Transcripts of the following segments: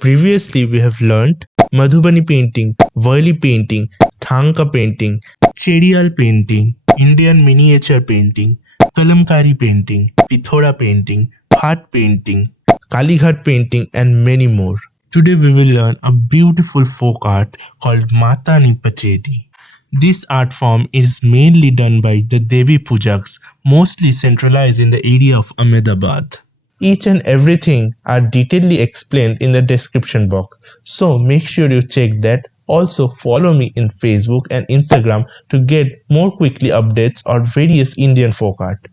Previously, we have learnt Madhubani painting, Worli painting, Thanka painting, Chedial painting, Indian miniature painting, kalamkari painting, pithora painting, phad painting, Kalighat painting, and many more. Today, we will learn a beautiful folk art called Mata-Ni-pachedi. This art form is mainly done by the Devi Pujaks, mostly centralized in the area of Ahmedabad. Each and everything are detailedly explained in the description box, so make sure you check that. Also follow me in Facebook and Instagram to get more quickly updates on various Indian folk art.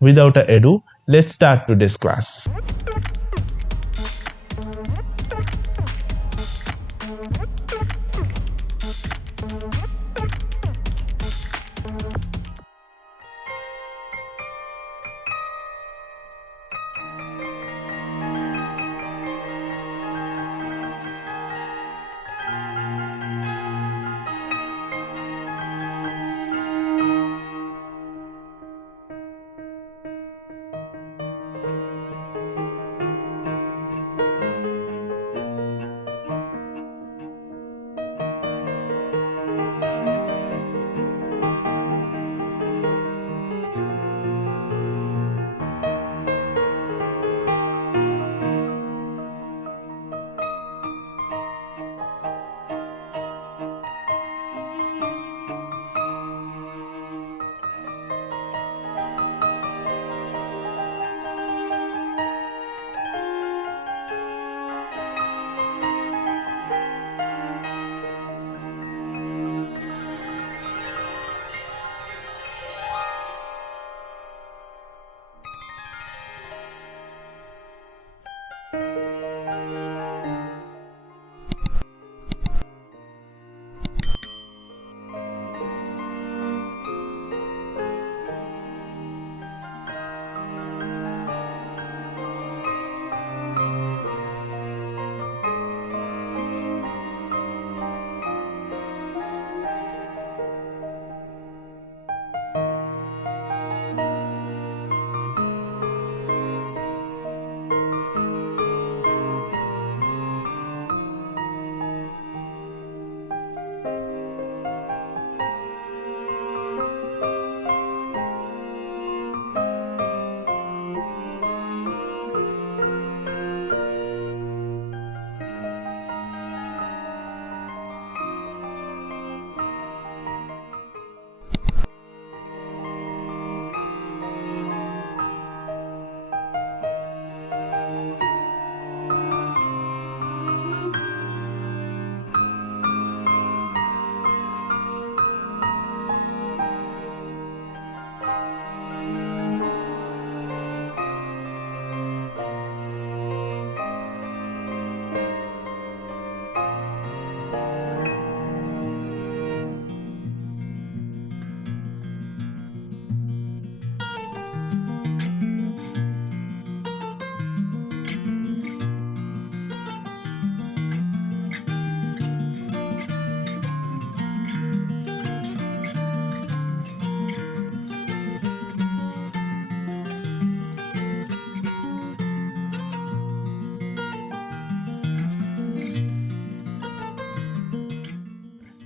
Without ado, let's start today's class.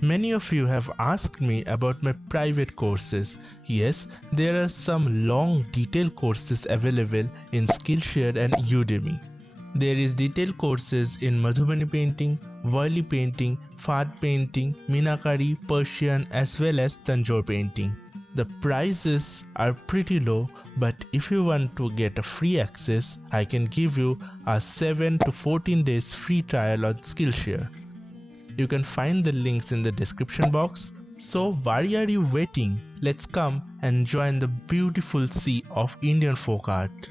Many of you have asked me about my private courses. Yes, there are some long detailed courses available in Skillshare and Udemy. There is detailed courses in Madhubani painting, Worli painting, Phad painting, Meenakari, Persian as well as Tanjore painting. The prices are pretty low, but if you want to get a free access, I can give you a 7 to 14 days free trial on Skillshare. You can find the links in the description box. So why are you waiting? Let's come and join the beautiful sea of Indian folk art.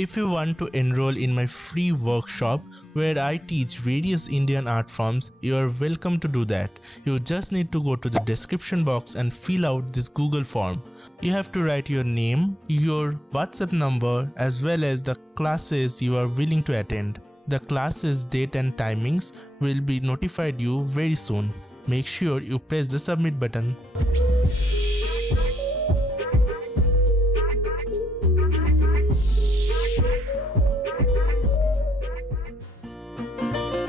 If you want to enroll in my free workshop where I teach various Indian art forms, you are welcome to do that. You just need to go to the description box and fill out this Google form. You have to write your name, your WhatsApp number, as well as the classes you are willing to attend. The classes date and timings will be notified you very soon. Make sure you press the submit button.